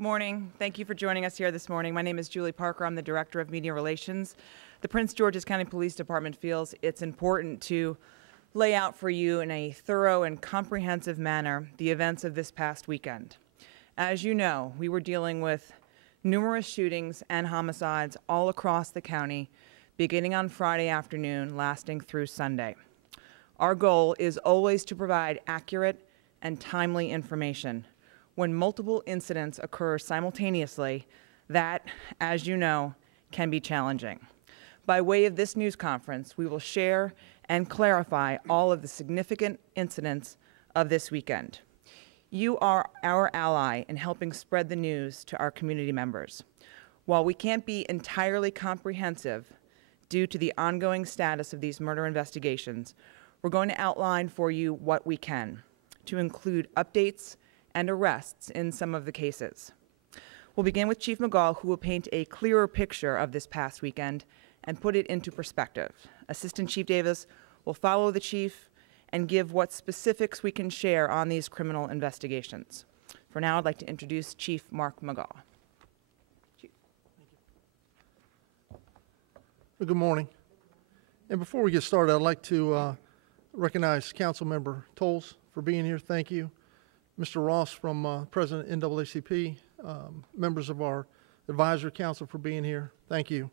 Good morning. Thank you for joining us here this morning. My name is Julie Parker. I'm the Director of Media Relations. The Prince George's County Police Department feels it's important to lay out for you in a thorough and comprehensive manner the events of this past weekend. As you know, we were dealing with numerous shootings and homicides all across the county, beginning on Friday afternoon, lasting through Sunday. Our goal is always to provide accurate and timely information. When multiple incidents occur simultaneously, that, as you know, can be challenging. By way of this news conference, we will share and clarify all of the significant incidents of this weekend. You are our ally in helping spread the news to our community members. While we can't be entirely comprehensive due to the ongoing status of these murder investigations, we're going to outline for you what we can, to include updates and arrests in some of the cases. We'll begin with Chief Magaw, who will paint a clearer picture of this past weekend and put it into perspective. Assistant Chief Davis will follow the chief and give what specifics we can share on these criminal investigations. For now, I'd like to introduce Chief Mark Magaw. Chief. Well, good morning. And before we get started, I'd like to recognize Councilmember Tolles for being here. Thank you. Mr. Ross from President NAACP, members of our advisory council for being here. Thank you.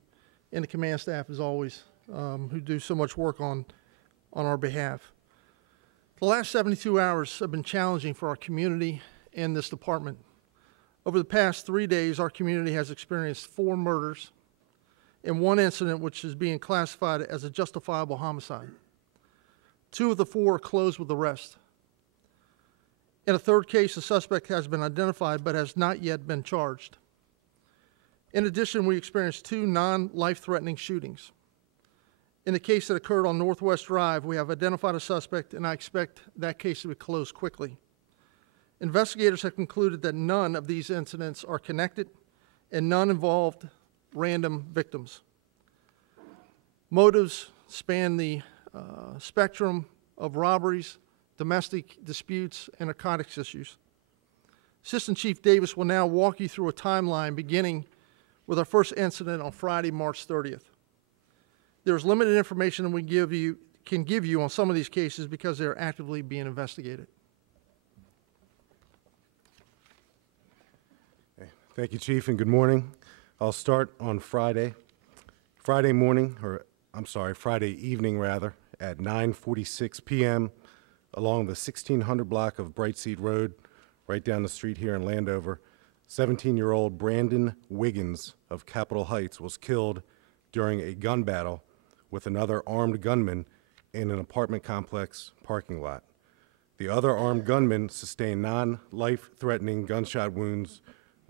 And the command staff, as always, who do so much work on our behalf. The last 72 hours have been challenging for our community and this department. Over the past 3 days, our community has experienced 4 murders and 1 incident which is being classified as a justifiable homicide. 2 of the 4 are closed with arrest. In a 3rd case, the suspect has been identified but has not yet been charged. In addition, we experienced 2 non-life-threatening shootings. In the case that occurred on Northwest Drive, we have identified a suspect, and I expect that case to be closed quickly. Investigators have concluded that none of these incidents are connected and none involved random victims. Motives span the spectrum of robberies, domestic disputes, and narcotics issues. Assistant Chief Davis will now walk you through a timeline beginning with our first incident on Friday, March 30th. There's limited information we can give you on some of these cases because they're actively being investigated. Thank you, Chief, and good morning. I'll start on Friday evening rather, at 9:46 p.m. along the 1600 block of Brightseed Road, right down the street here in Landover. 17-year-old Brandon Wiggins of Capitol Heights was killed during a gun battle with another armed gunman in an apartment complex parking lot. The other armed gunman sustained non-life-threatening gunshot wounds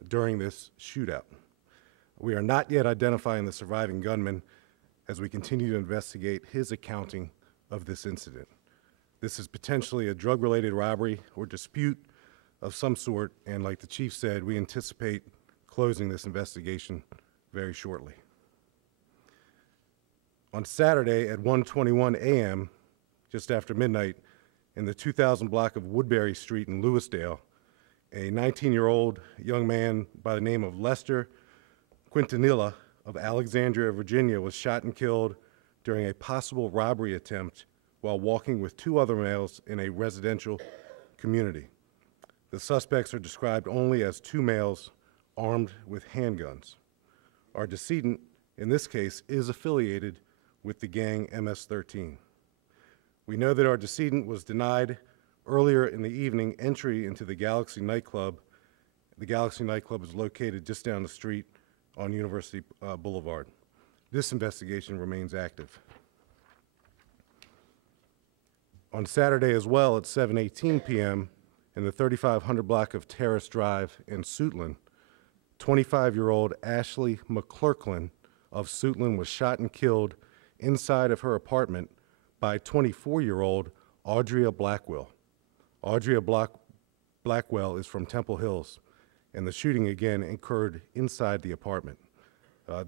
during this shootout. We are not yet identifying the surviving gunman as we continue to investigate his accounting of this incident. This is potentially a drug-related robbery or dispute of some sort, and like the chief said, we anticipate closing this investigation very shortly. On Saturday at 1:21 a.m., just after midnight, in the 2000 block of Woodbury Street in Lewisdale, a 19-year-old young man by the name of Lester Quintanilla of Alexandria, Virginia, was shot and killed during a possible robbery attempt while walking with 2 other males in a residential community. The suspects are described only as 2 males armed with handguns. Our decedent, in this case, is affiliated with the gang MS-13. We know that our decedent was denied earlier in the evening entry into the Galaxy nightclub. The Galaxy nightclub is located just down the street on University Boulevard. This investigation remains active. On Saturday as well at 7:18 p.m. in the 3500 block of Terrace Drive in Suitland, 25-year-old Ashley McClurklin of Suitland was shot and killed inside of her apartment by 24-year-old Audria Blackwell. Audria Blackwell is from Temple Hills, and the shooting again occurred inside the apartment.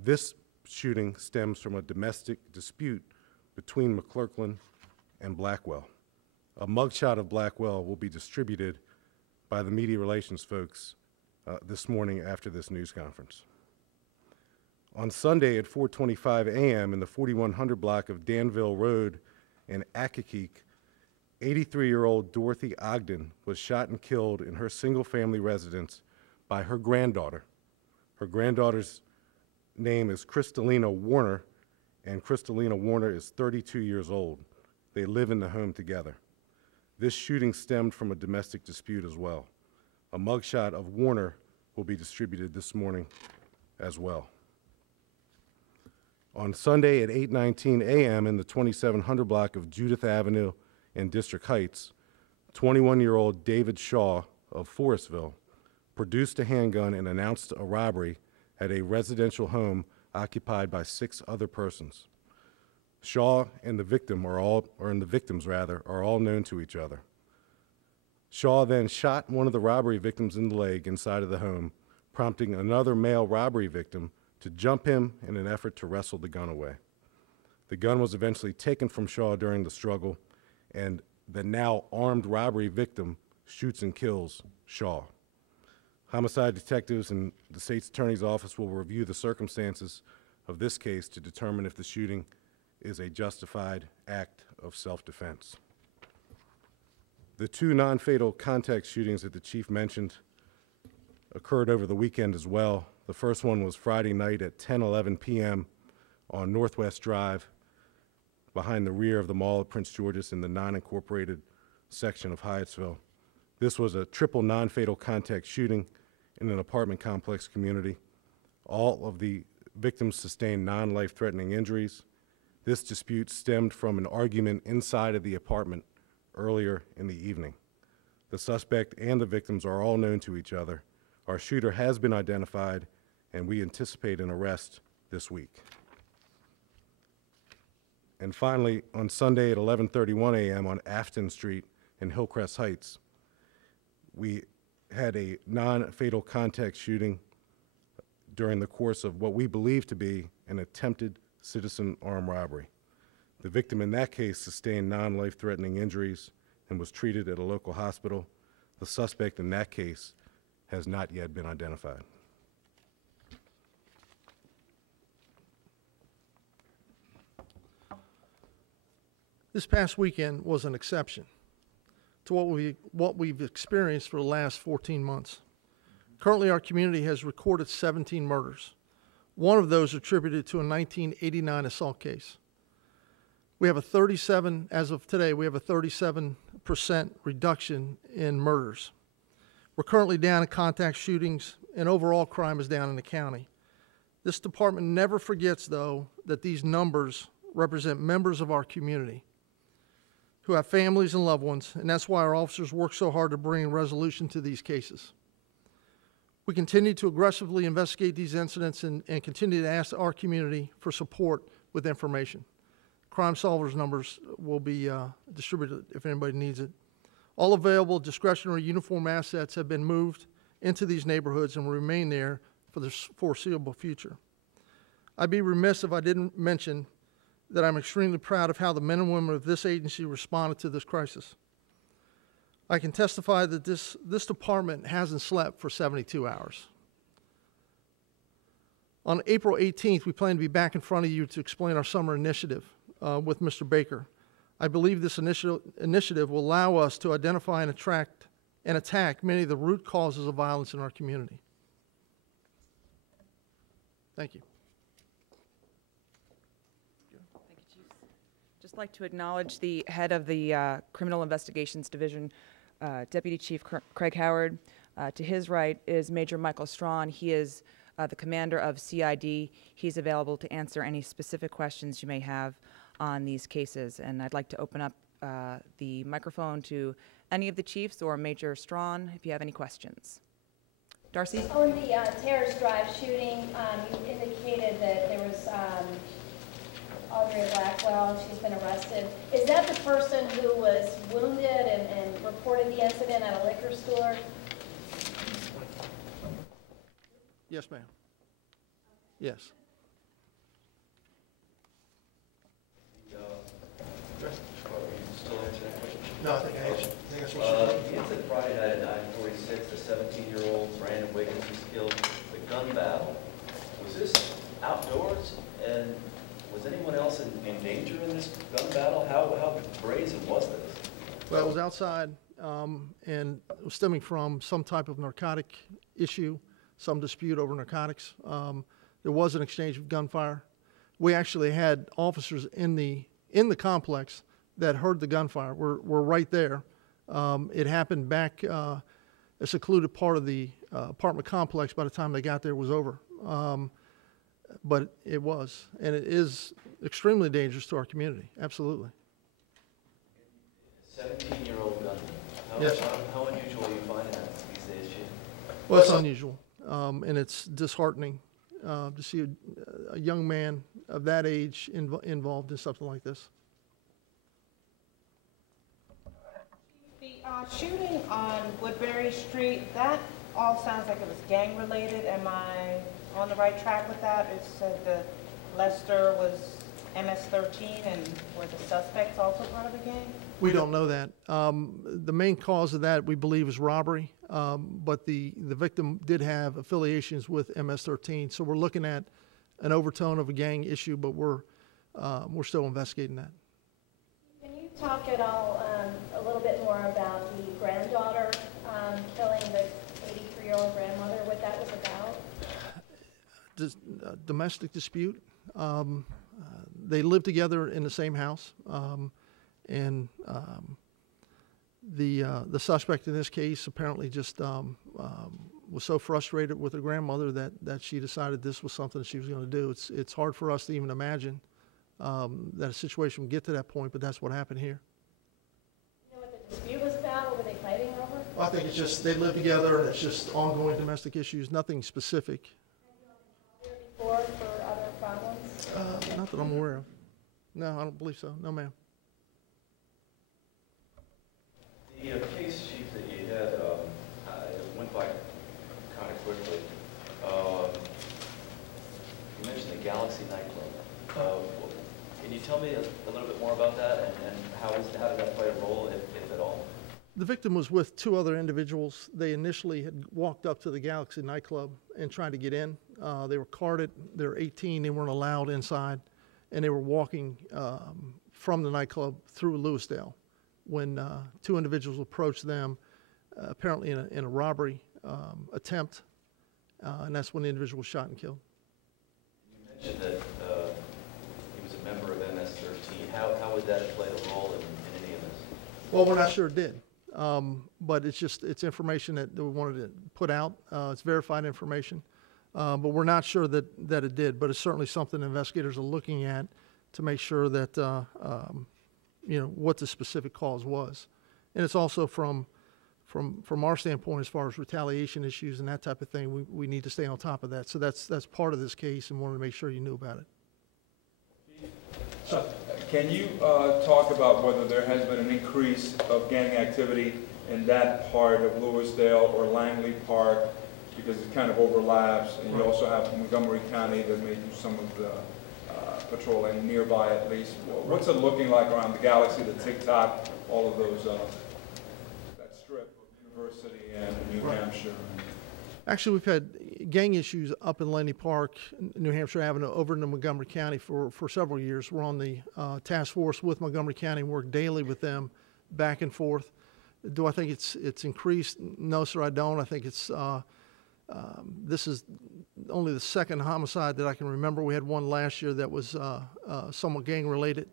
This shooting stems from a domestic dispute between McClurklin and Blackwell. A mugshot of Blackwell will be distributed by the media relations folks this morning after this news conference. On Sunday at 4:25 a.m. in the 4100 block of Danville Road in Accokeek, 83-year-old Dorothy Ogden was shot and killed in her single-family residence by her granddaughter. Her granddaughter's name is Crystalina Warner, and Crystalina Warner is 32 years old. They live in the home together. This shooting stemmed from a domestic dispute as well. A mugshot of Warner will be distributed this morning as well. On Sunday at 8:19 a.m. in the 2700 block of Judith Avenue in District Heights, 21-year-old David Shaw of Forestville produced a handgun and announced a robbery at a residential home occupied by 6 other persons. Shaw and the victim are all known to each other. Shaw then shot one of the robbery victims in the leg inside of the home, prompting another male robbery victim to jump him in an effort to wrestle the gun away. The gun was eventually taken from Shaw during the struggle, and the now armed robbery victim shoots and kills Shaw. Homicide detectives and the state's attorney's office will review the circumstances of this case to determine if the shooting is a justified act of self-defense. The 2 non-fatal contact shootings that the chief mentioned occurred over the weekend as well. The first one was Friday night at 10:11 p.m. on Northwest Drive behind the rear of the Mall of Prince George's in the non-incorporated section of Hyattsville. This was a triple non-fatal contact shooting in an apartment complex community. All of the victims sustained non-life-threatening injuries. This dispute stemmed from an argument inside of the apartment earlier in the evening. The suspect and the victims are all known to each other. Our shooter has been identified, and we anticipate an arrest this week. And finally, on Sunday at 11:31 a.m. on Afton Street in Hillcrest Heights, we had a non-fatal contact shooting during the course of what we believe to be an attempted citizen armed robbery. The victim in that case sustained non-life-threatening injuries and was treated at a local hospital. The suspect in that case has not yet been identified. This past weekend was an exception to what we've experienced for the last 14 months. Currently, our community has recorded 17 murders. One of those attributed to a 1989 assault case. We have as of today, we have a 37% reduction in murders. We're currently down in contact shootings, and overall crime is down in the county. This department never forgets, though, that these numbers represent members of our community who have families and loved ones, and that's why our officers work so hard to bring resolution to these cases. We continue to aggressively investigate these incidents and continue to ask our community for support with information. Crime Solvers numbers will be distributed if anybody needs it. All available discretionary uniform assets have been moved into these neighborhoods and will remain there for the foreseeable future. I'd be remiss if I didn't mention that I'm extremely proud of how the men and women of this agency responded to this crisis. I can testify that this department hasn't slept for 72 hours. On April 18th, we plan to be back in front of you to explain our summer initiative with Mr. Baker. I believe this initiative will allow us to identify and attract and attack many of the root causes of violence in our community. Thank you. Thank you, Chief. Just like to acknowledge the head of the Criminal Investigations Division, Deputy Chief Craig Howard. To his right is Major Michael Strawn. He is the commander of CID. He's available to answer any specific questions you may have on these cases. And I'd like to open up the microphone to any of the chiefs or Major Strawn if you have any questions. Darcy? On the Terrace Drive shooting, you indicated that there was Audrey Blackwell. She's been arrested. Is that the person who was wounded and reported the incident at a liquor store? Yes, ma'am. Yes. No, I think I answered. Friday night at 9:46, the 17-year-old Brandon Wiggins was killed. The gun battle, was this outdoors? And was anyone else in danger in this gun battle? How brazen was this? Well, it was outside, and it was stemming from some type of narcotic issue, some dispute over narcotics. There was an exchange of gunfire. We actually had officers in the complex that heard the gunfire. We're right there. It happened back a secluded part of the apartment complex. By the time they got there, it was over. But it was, and it is extremely dangerous to our community. Absolutely. 17-year-old gun. Yes. How unusual are you finding that these days, Chief? Well, it's unusual, and it's disheartening to see a young man of that age involved in something like this. The shooting on Woodbury Street, that all sounds like it was gang-related. Am I on the right track with that? It said that Lester was MS-13, and were the suspects also part of the gang? We don't know that. The main cause of that, we believe, is robbery, but the victim did have affiliations with MS-13, so we're looking at an overtone of a gang issue, but we're still investigating that. Can you talk at all, a little bit more about the granddaughter killing the 83-year-old grandmother, what that was about? Domestic dispute. They live together in the same house, and the suspect in this case apparently just was so frustrated with her grandmother that she decided this was something she was going to do. It's hard for us to even imagine that a situation would get to that point, but that's what happened here. You know what the dispute was about? What were they fighting over? Well, I think it's just they live together, and it's just ongoing domestic issues, nothing specific. Have you been before for other problems? Not that I'm aware of. No, I don't believe so. No, ma'am. The case, Chief, that you had, it went by kind of quickly. You mentioned the Galaxy nightclub. Can you tell me a little bit more about that, and how did that play a role, if at all? The victim was with two other individuals. They initially had walked up to the Galaxy nightclub and tried to get in. They were carded. They were 18. They weren't allowed inside, and they were walking from the nightclub through Lewisdale when two individuals approached them, apparently in a robbery attempt, and that's when the individual was shot and killed. You mentioned that he was a member of MS-13. How would that have played a role in any of this? Well, we're not sure it did, but it's information that we wanted to put out. It's verified information, but we're not sure that it did. But it's certainly something investigators are looking at to make sure that what the specific cause was, and it's also from our standpoint as far as retaliation issues and that type of thing. We need to stay on top of that. So that's part of this case, and wanted to make sure you knew about it. Can you talk about whether there has been an increase of gang activity in that part of Lewisdale or Langley Park, because it kind of overlaps, and you also have Montgomery County that may do some of the patrolling nearby at least. What's it looking like around the Galaxy, the TikTok, all of those, that strip of University and New Hampshire? Actually, we've had gang issues up in Langley Park, New Hampshire Avenue, over in Montgomery County for several years. We're on the task force with Montgomery County and work daily with them back and forth. Do I think it's increased? No, sir, I don't. I think it's this is only the second homicide that I can remember. We had one last year that was somewhat gang-related.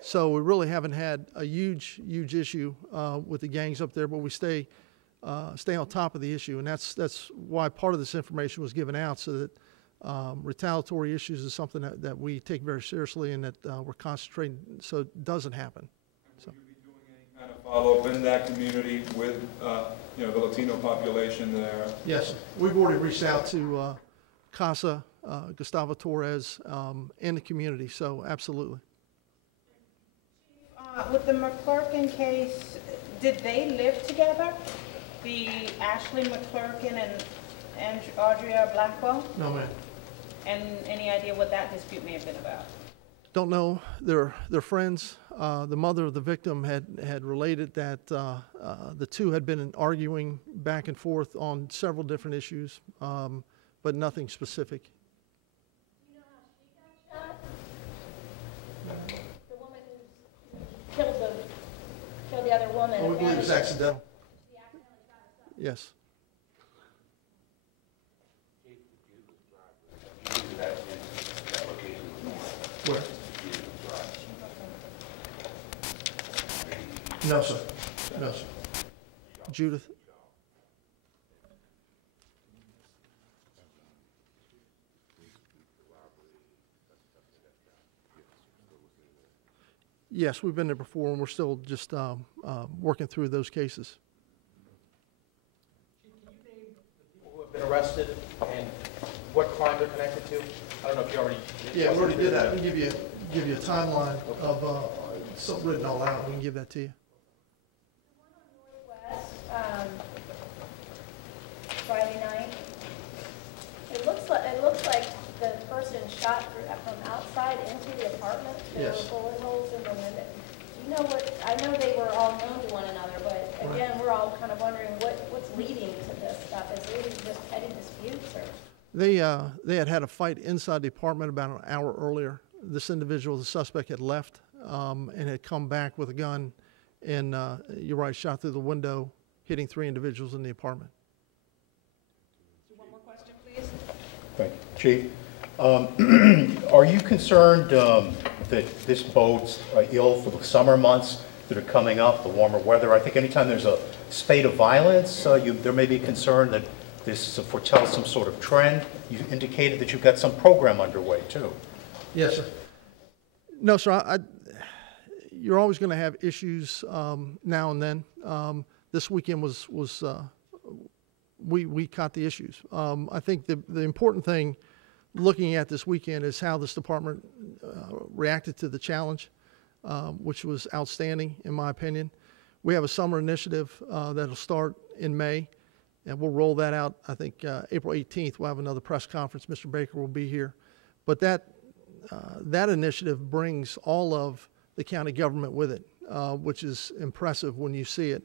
So we really haven't had a huge issue with the gangs up there, but we stay on top of the issue, and that's why part of this information was given out, so that retaliatory issues is something that we take very seriously, and that we're concentrating so it doesn't happen. Will you be doing any kind of follow-up in that community with the Latino population there? Yes, we've already reached out to CASA, Gustavo Torres, and the community, so absolutely. With the McClurkin case, did they live together? The Ashley McClurkin and Audria Blackwell? No, ma'am. And any idea what that dispute may have been about? Don't know. They're friends. the mother of the victim had related that the two had been arguing back and forth on several different issues, but nothing specific. Do you know how she got shot? The woman who killed the other woman. Well, we believe it's accidental. She accidentally shot herself. Yes. Where? No, sir. No, sir. Judith? Yes, we've been there before, and we're still just working through those cases. Chief, can you name the people who have been arrested and what crime they're connected to? I don't know if you already. Yeah, we already did that. We can give you a timeline of something written all out. We can give that to you. The one on Northwest, Friday night. It looks like the person shot from outside into the apartment. There Yes. were bullet holes in the window. Do you know what? I know they were all known to one another, but again, we're all kind of wondering what's leading to this stuff. Is it really just petty disputes or? They had a fight inside the apartment about an hour earlier. This individual, the suspect, had left and had come back with a gun, and you're right, shot through the window, hitting 3 individuals in the apartment. One more question, please. Thank you. Chief, are you concerned that this bodes ill for the summer months that are coming up, the warmer weather? I think anytime there's a spate of violence, there may be concern that this foretells some sort of trend. You indicated that you've got some program underway, too. Yes, sir. No, sir. You're always going to have issues now and then. This weekend we caught the issues. I think the important thing looking at this weekend is how this department reacted to the challenge, which was outstanding in my opinion. We have a summer initiative that'll start in May, and we'll roll that out. I think April 18th we'll have another press conference. Mr. Baker will be here. But that initiative brings all of the county government with it, which is impressive when you see it.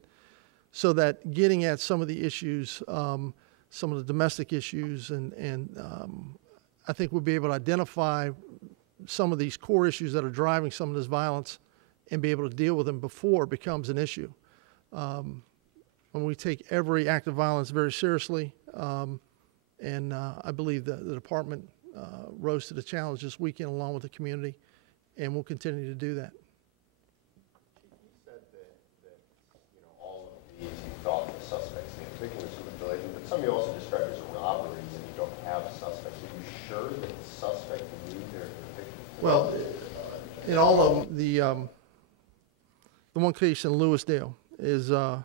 So that getting at some of the issues, some of the domestic issues, and I think we'll be able to identify some of these core issues that are driving some of this violence and be able to deal with them before it becomes an issue. When we take every act of violence very seriously, and I believe that the department rose to the challenge this weekend along with the community, and we'll continue to do that. You said that all of these you thought the suspects, in particular some of the building, but some you also described as robberies and you don't have suspects. Are you sure that the suspect knew their victim? Well, in all of them, the one case in Lewisdale is the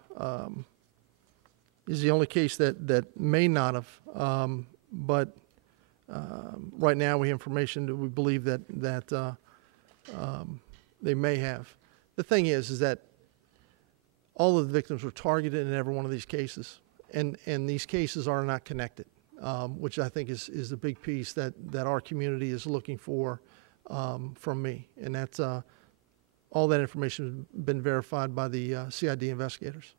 only case that may not have, but right now we have information that we believe that they may have. The thing is that all of the victims were targeted in every one of these cases, and these cases are not connected, which I think is the big piece that our community is looking for from me, and that's all that information has been verified by the CID investigators.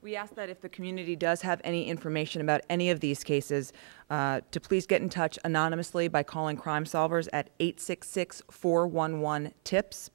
We ask that if the community does have any information about any of these cases, to please get in touch anonymously by calling Crime Solvers at 866-411-TIPS.